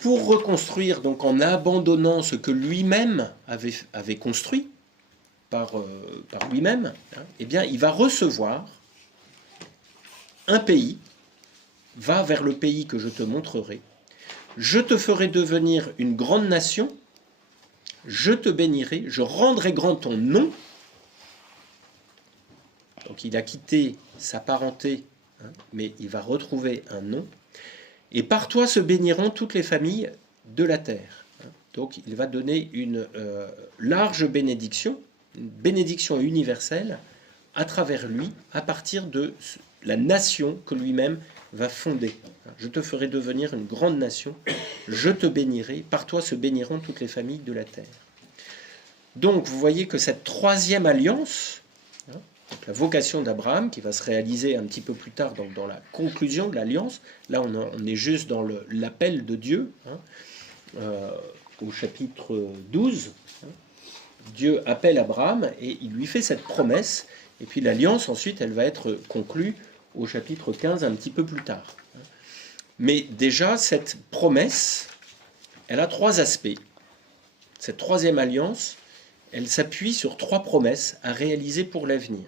pour reconstruire, donc en abandonnant ce que lui-même avait construit par lui-même, eh bien, il va recevoir un pays, va vers le pays que je te montrerai, je te ferai devenir une grande nation, je te bénirai, je rendrai grand ton nom. Donc il a quitté sa parenté, mais il va retrouver un nom. Et par toi se béniront toutes les familles de la terre. Donc il va donner une large bénédiction, une bénédiction universelle à travers lui, à partir de la nation que lui-même va fonder. Je te ferai devenir une grande nation, je te bénirai, par toi se béniront toutes les familles de la terre. Donc vous voyez que cette troisième alliance, donc la vocation d'Abraham, qui va se réaliser un petit peu plus tard dans la conclusion de l'alliance, là on est juste dans l'appel de Dieu, au chapitre 12, Dieu appelle Abraham et il lui fait cette promesse, et puis l'alliance ensuite elle va être conclue au chapitre 15 un petit peu plus tard. Mais déjà cette promesse, elle a 3 aspects. Cette troisième alliance, elle s'appuie sur 3 promesses à réaliser pour l'avenir.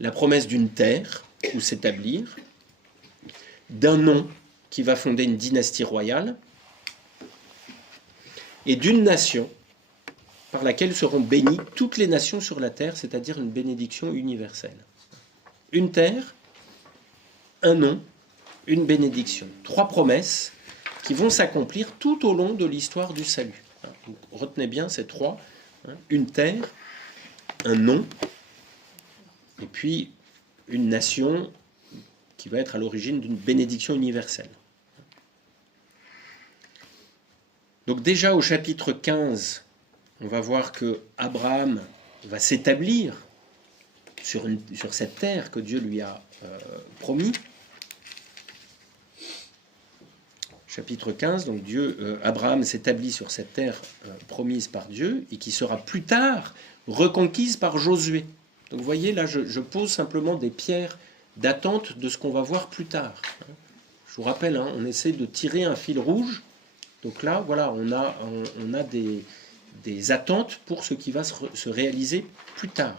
La promesse d'une terre où s'établir, d'un nom qui va fonder une dynastie royale, et d'une nation par laquelle seront bénies toutes les nations sur la terre, c'est-à-dire une bénédiction universelle. Une terre, un nom, une bénédiction. 3 promesses qui vont s'accomplir tout au long de l'histoire du salut. Donc, retenez bien ces 3. Une terre, un nom, et puis une nation qui va être à l'origine d'une bénédiction universelle. Donc déjà au chapitre 15, on va voir que Abraham va s'établir sur cette terre que Dieu lui a promis. Chapitre 15, donc Abraham s'établit sur cette terre promise par Dieu et qui sera plus tard reconquise par Josué. Donc vous voyez, là je pose simplement des pierres d'attente de ce qu'on va voir plus tard. Je vous rappelle, on essaie de tirer un fil rouge. Donc là, voilà, on a des attentes pour ce qui va se réaliser plus tard.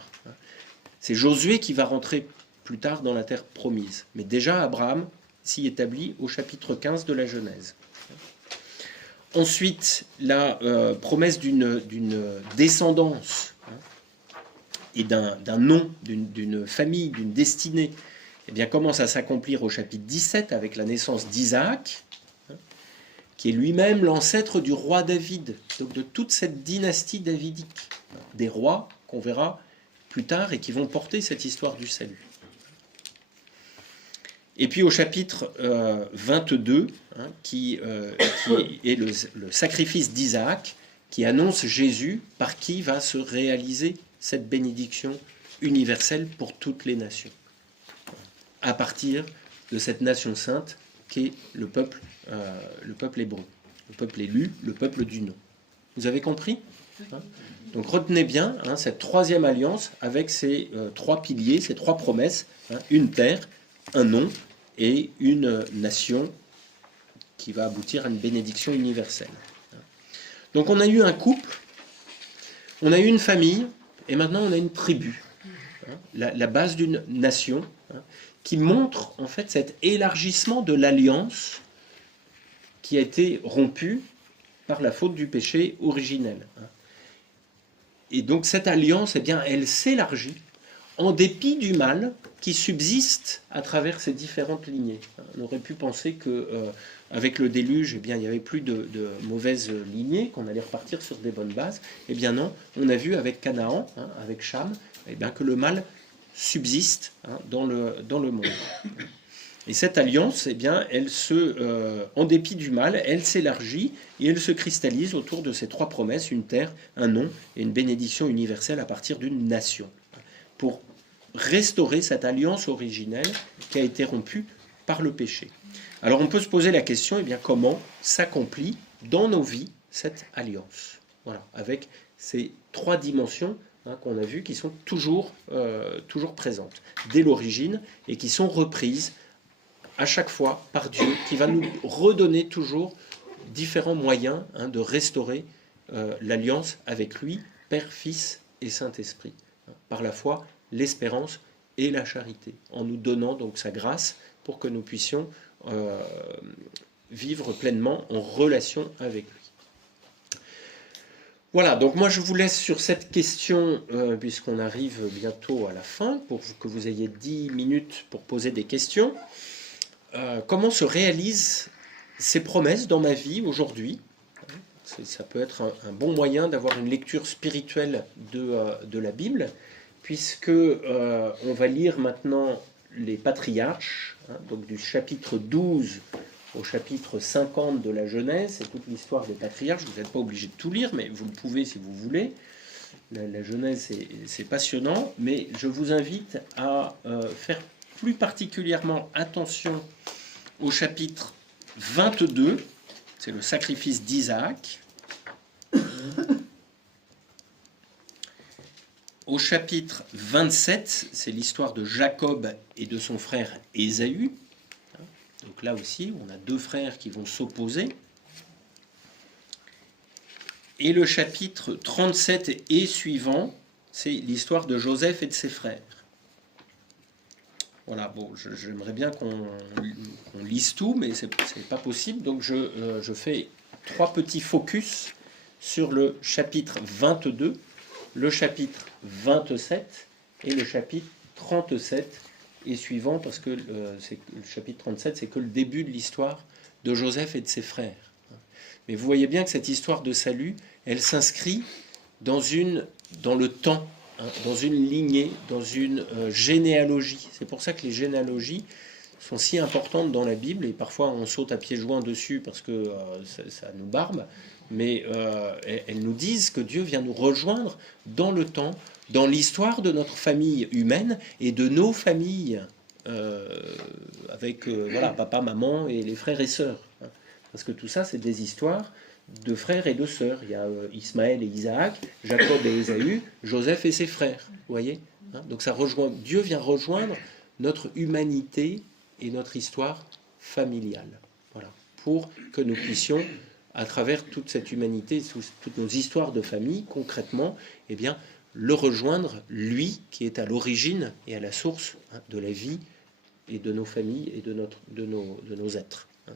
C'est Josué qui va rentrer plus tard dans la terre promise. Mais déjà, Abraham s'y établit au chapitre 15 de la Genèse. Ensuite, la promesse d'une descendance et d'un nom, d'une famille, d'une destinée, eh bien, commence à s'accomplir au chapitre 17 avec la naissance d'Isaac, qui est lui-même l'ancêtre du roi David, donc de toute cette dynastie davidique, des rois qu'on verra plus tard et qui vont porter cette histoire du salut. Et puis au chapitre 22, qui est le sacrifice d'Isaac, qui annonce Jésus, par qui va se réaliser cette bénédiction universelle pour toutes les nations, à partir de cette nation sainte qu'est le peuple hébreu, le peuple élu, le peuple du nom. Vous avez compris ? hein. Donc retenez bien hein, cette troisième alliance avec ces trois piliers, ces trois promesses, hein, une terre, un nom et une nation qui va aboutir à une bénédiction universelle. Donc on a eu un couple, on a eu une famille, et maintenant on a une tribu, hein, la base d'une nation, hein, qui montre en fait cet élargissement de l'alliance qui a été rompue par la faute du péché originel. Et donc cette alliance, eh bien, elle s'élargit en dépit du mal qui subsiste à travers ces différentes lignées. On aurait pu penser que avec le déluge, eh bien, il n'y avait plus de mauvaises lignées, qu'on allait repartir sur des bonnes bases. Eh bien non, on a vu avec Canaan, hein, avec Cham, eh bien, que le mal subsiste hein, dans le monde. Et cette alliance, eh bien, en dépit du mal, elle s'élargit et elle se cristallise autour de ces trois promesses, une terre, un nom et une bénédiction universelle à partir d'une nation, pour restaurer cette alliance originelle qui a été rompue par le péché. Alors on peut se poser la question, eh bien, comment s'accomplit dans nos vies cette alliance? Voilà, avec ces trois dimensions hein, qu'on a vues qui sont toujours présentes dès l'origine et qui sont reprises à chaque fois par Dieu, qui va nous redonner toujours différents moyens hein, de restaurer l'alliance avec lui, Père, Fils et Saint-Esprit, hein, par la foi, l'espérance et la charité, en nous donnant donc sa grâce pour que nous puissions vivre pleinement en relation avec lui. Voilà, donc moi je vous laisse sur cette question, puisqu'on arrive bientôt à la fin, pour que vous ayez 10 minutes pour poser des questions. Comment se réalisent ces promesses dans ma vie aujourd'hui? Ça peut être un bon moyen d'avoir une lecture spirituelle de la Bible, puisque on va lire maintenant les patriarches, hein, donc du chapitre 12 au chapitre 50 de la Genèse, c'est toute l'histoire des patriarches. Vous n'êtes pas obligé de tout lire, mais vous le pouvez si vous voulez. La Genèse, c'est passionnant, mais je vous invite à faire plus particulièrement attention au chapitre 22, c'est le sacrifice d'Isaac. Au chapitre 27, c'est l'histoire de Jacob et de son frère Ésaü. Donc là aussi, on a deux frères qui vont s'opposer. Et le chapitre 37 et suivant, c'est l'histoire de Joseph et de ses frères. Voilà, bon, j'aimerais bien qu'on lise tout, mais c'est pas possible. Donc je fais trois petits focus sur le chapitre 22, le chapitre 27 et le chapitre 37 et suivant, parce que le chapitre 37, c'est que le début de l'histoire de Joseph et de ses frères. Mais vous voyez bien que cette histoire de salut, elle s'inscrit dans le temps, hein, dans une lignée, dans une généalogie. C'est pour ça que les généalogies sont si importantes dans la Bible, et parfois on saute à pieds joints dessus parce que ça nous barbe, mais elles nous disent que Dieu vient nous rejoindre dans le temps, dans l'histoire de notre famille humaine et de nos familles, avec voilà, papa, maman et les frères et sœurs. Hein. Parce que tout ça, c'est des histoires de frères et de sœurs. Il y a Ismaël et Isaac, Jacob et Ésaü, Joseph et ses frères. Vous voyez, hein. Donc ça rejoint, Dieu vient rejoindre notre humanité et notre histoire familiale. Voilà, pour que nous puissions, à travers toute cette humanité, toutes nos histoires de famille, concrètement, eh bien, le rejoindre, lui qui est à l'origine et à la source hein, de la vie et de nos familles et de nos êtres. Hein.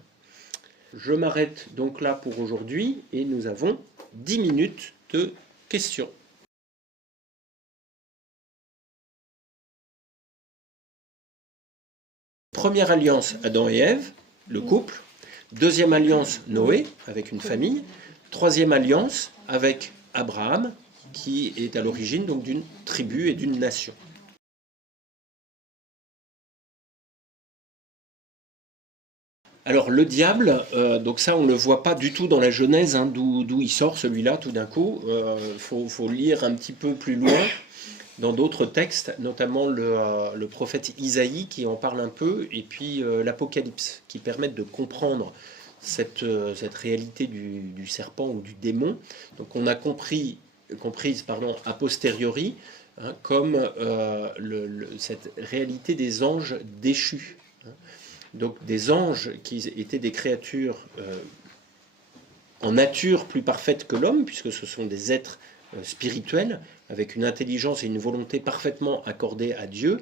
Je m'arrête donc là pour aujourd'hui et nous avons 10 minutes de questions. Première alliance, Adam et Ève, le couple. Deuxième alliance, Noé, avec une famille. Troisième alliance, avec Abraham, qui est à l'origine donc d'une tribu et d'une nation. Alors le diable, donc ça on ne le voit pas du tout dans la Genèse, hein, d'où il sort celui-là tout d'un coup. Faut lire un petit peu plus loin dans d'autres textes, notamment le prophète Isaïe qui en parle un peu, et puis l'Apocalypse, qui permettent de comprendre cette réalité du serpent ou du démon. Donc on a compris comprise pardon, a posteriori, hein, comme cette réalité des anges déchus. Hein. Donc des anges qui étaient des créatures en nature plus parfaite que l'homme, puisque ce sont des êtres spirituels, avec une intelligence et une volonté parfaitement accordées à Dieu,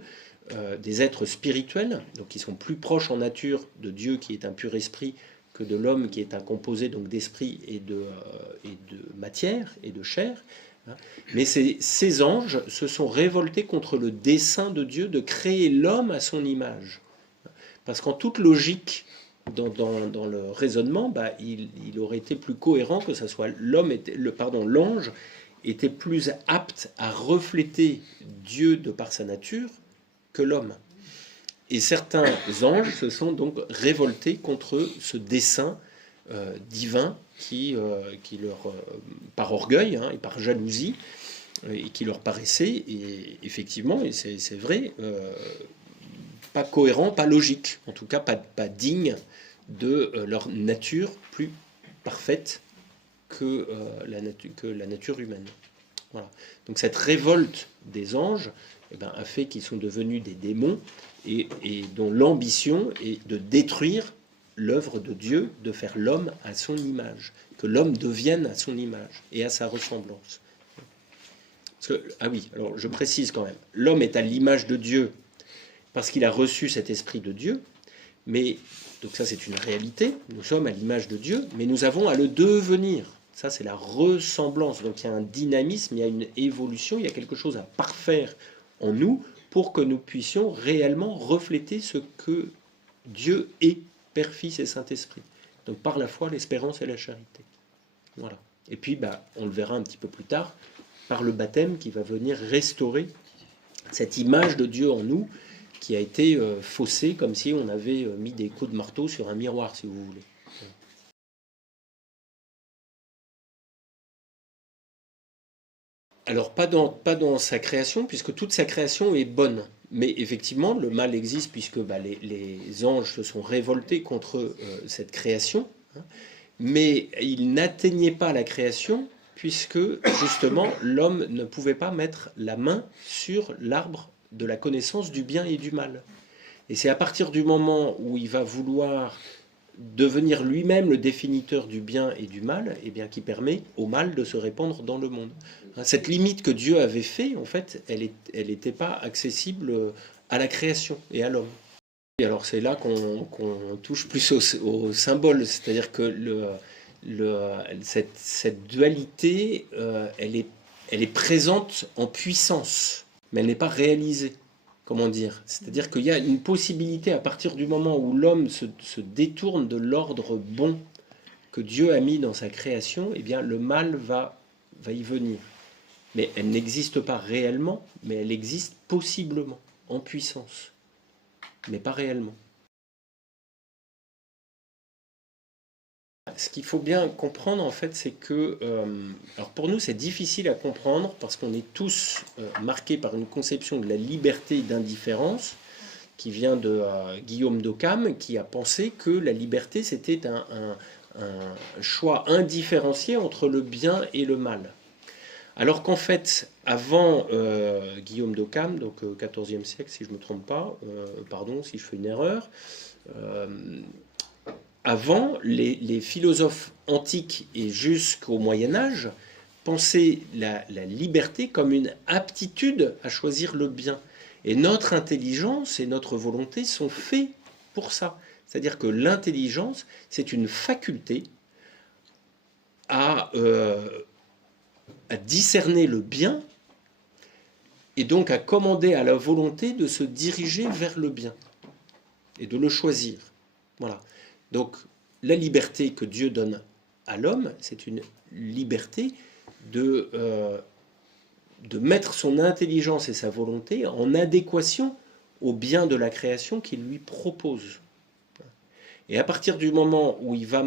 des êtres spirituels, donc qui sont plus proches en nature de Dieu qui est un pur esprit que de l'homme qui est un composé donc d'esprit et de matière et de chair. Mais ces anges se sont révoltés contre le dessein de Dieu de créer l'homme à son image. Parce qu'en toute logique, dans le raisonnement, il aurait été plus cohérent que ce soit l'ange était plus apte à refléter Dieu de par sa nature que l'homme. Et certains anges se sont donc révoltés contre ce dessein divin qui leur, par orgueil et par jalousie, et qui leur paraissait, et effectivement, et c'est vrai, pas cohérent, pas logique, en tout cas pas digne de leur nature plus parfaite que la nature humaine. Voilà. Donc cette révolte des anges a fait qu'ils sont devenus des démons et dont l'ambition est de détruire l'œuvre de Dieu, de faire l'homme à son image, que l'homme devienne à son image et à sa ressemblance. Parce que, ah oui, alors je précise quand même, l'homme est à l'image de Dieu parce qu'il a reçu cet esprit de Dieu, mais, donc ça c'est une réalité, nous sommes à l'image de Dieu, mais nous avons à le devenir. Ça c'est la ressemblance, donc il y a un dynamisme, il y a une évolution, il y a quelque chose à parfaire en nous pour que nous puissions réellement refléter ce que Dieu est, Père, Fils et Saint-Esprit. Donc par la foi, l'espérance et la charité. Voilà. Et puis on le verra un petit peu plus tard, par le baptême qui va venir restaurer cette image de Dieu en nous qui a été faussée comme si on avait mis des coups de marteau sur un miroir, si vous voulez. Alors pas dans sa création, puisque toute sa création est bonne. Mais effectivement, le mal existe puisque les anges se sont révoltés contre cette création. Hein, mais ils n'atteignaient pas la création puisque justement l'homme ne pouvait pas mettre la main sur l'arbre de la connaissance du bien et du mal. Et c'est à partir du moment où il va vouloir devenir lui-même le définiteur du bien et du mal, qui permet au mal de se répandre dans le monde. Cette limite que Dieu avait fait, en fait, elle n'était pas accessible à la création et à l'homme. Et alors c'est là qu'on touche plus au symbole, c'est-à-dire que cette dualité, elle est présente en puissance, mais elle n'est pas réalisée. Comment dire? C'est-à-dire qu'il y a une possibilité à partir du moment où l'homme se détourne de l'ordre bon que Dieu a mis dans sa création, le mal va y venir. Mais elle n'existe pas réellement, mais elle existe possiblement, en puissance, mais pas réellement. Ce qu'il faut bien comprendre, en fait, c'est que... alors pour nous, c'est difficile à comprendre parce qu'on est tous marqués par une conception de la liberté et d'indifférence qui vient de Guillaume d'Occam, qui a pensé que la liberté, c'était un choix indifférencié entre le bien et le mal. Alors qu'en fait, avant Guillaume d'Occam, donc au XIVe siècle, si je ne me trompe pas, pardon si je fais une erreur, avant, les philosophes antiques et jusqu'au Moyen-Âge pensaient la liberté comme une aptitude à choisir le bien. Et notre intelligence et notre volonté sont faits pour ça. C'est-à-dire que l'intelligence, c'est une faculté à discerner le bien et donc à commander à la volonté de se diriger vers le bien et de le choisir. Voilà. Donc la liberté que Dieu donne à l'homme, c'est une liberté de mettre son intelligence et sa volonté en adéquation au bien de la création qu'il lui propose. Et à partir du moment où il va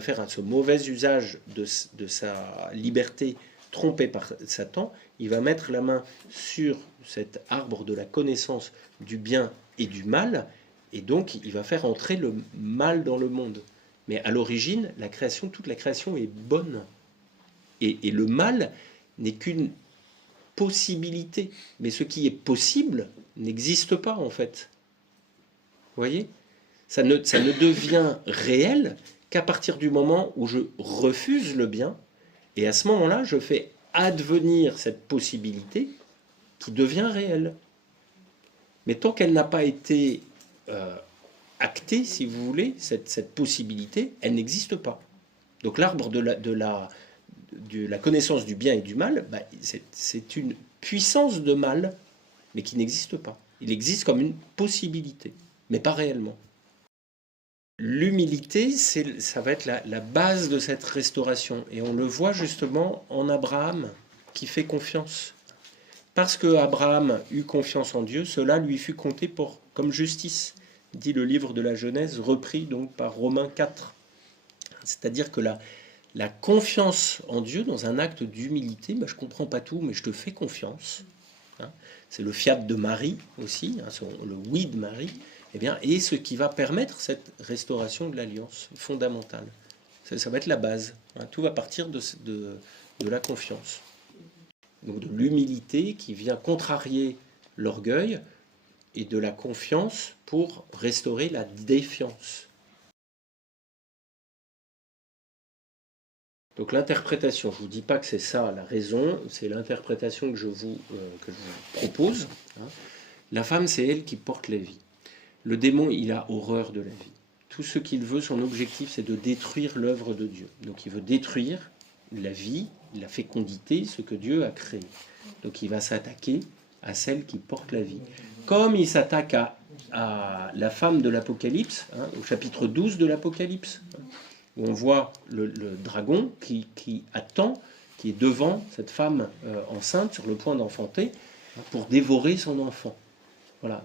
faire ce mauvais usage de sa liberté trompée par Satan, il va mettre la main sur cet arbre de la connaissance du bien et du mal, et donc il va faire entrer le mal dans le monde. Mais à l'origine, toute la création est bonne. Et le mal n'est qu'une possibilité. Mais ce qui est possible n'existe pas, en fait. Vous voyez ? Ça ne devient réel qu'à partir du moment où je refuse le bien, et à ce moment-là, je fais advenir cette possibilité qui devient réelle. Mais tant qu'elle n'a pas été actée, si vous voulez, cette possibilité, elle n'existe pas. Donc l'arbre de la connaissance du bien et du mal, bah, c'est une puissance de mal, mais qui n'existe pas. Il existe comme une possibilité, mais pas réellement. L'humilité, ça va être la base de cette restauration. Et on le voit justement en Abraham, qui fait confiance. Parce que Abraham eut confiance en Dieu, cela lui fut compté comme justice, dit le livre de la Genèse, repris donc par Romains 4. C'est-à-dire que la confiance en Dieu dans un acte d'humilité, je ne comprends pas tout, mais je te fais confiance. C'est le fiat de Marie aussi, le oui de Marie, et ce qui va permettre cette restauration de l'alliance fondamentale. Ça va être la base. Tout va partir de la confiance. Donc de l'humilité qui vient contrarier l'orgueil et de la confiance pour restaurer la défiance. Donc l'interprétation, je ne vous dis pas que c'est ça la raison, c'est l'interprétation que je vous propose. La femme, c'est elle qui porte la vie. Le démon, il a horreur de la vie. Tout ce qu'il veut, son objectif, c'est de détruire l'œuvre de Dieu. Donc il veut détruire la vie, la fécondité, ce que Dieu a créé. Donc il va s'attaquer à celle qui porte la vie. Comme il s'attaque à la femme de l'Apocalypse, au chapitre 12 de l'Apocalypse, où on voit le dragon qui attend, qui est devant cette femme enceinte, sur le point d'enfanter, pour dévorer son enfant. Voilà.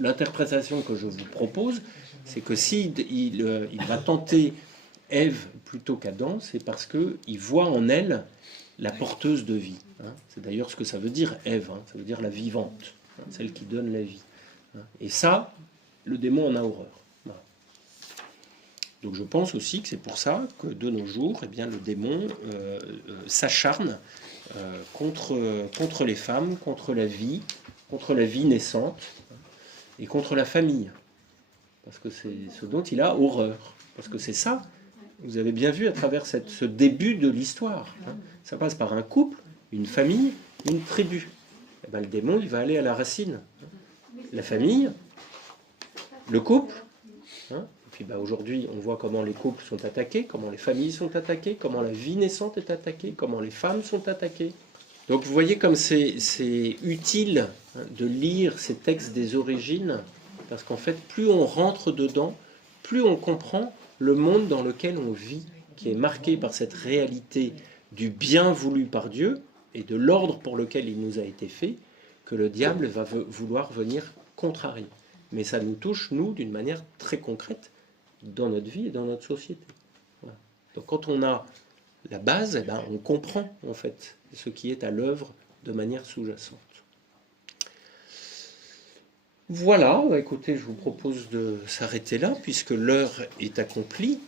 L'interprétation que je vous propose, c'est que s'il va tenter Ève plutôt qu'Adam, c'est parce qu'il voit en elle la porteuse de vie. C'est d'ailleurs ce que ça veut dire Ève, ça veut dire la vivante, celle qui donne la vie. Et ça, le démon en a horreur. Voilà. Donc je pense aussi que c'est pour ça que de nos jours, le démon s'acharne contre les femmes, contre la vie naissante et contre la famille. Parce que c'est ce dont il a horreur. Parce que c'est ça, vous avez bien vu à travers ce début de l'histoire. Ça passe par un couple, une famille, une tribu. Le démon, il va aller à la racine. La famille, le couple. Et puis aujourd'hui, on voit comment les couples sont attaqués, comment les familles sont attaquées, comment la vie naissante est attaquée, comment les femmes sont attaquées. Donc vous voyez comme c'est utile de lire ces textes des origines, parce qu'en fait, plus on rentre dedans, plus on comprend le monde dans lequel on vit, qui est marqué par cette réalité du bien voulu par Dieu et de l'ordre pour lequel il nous a été fait, que le diable va vouloir venir contrarier. Mais ça nous touche, nous, d'une manière très concrète, dans notre vie et dans notre société. Voilà. Donc quand on a la base, on comprend en fait ce qui est à l'œuvre de manière sous-jacente. Voilà, écoutez, je vous propose de s'arrêter là, puisque l'heure est accomplie.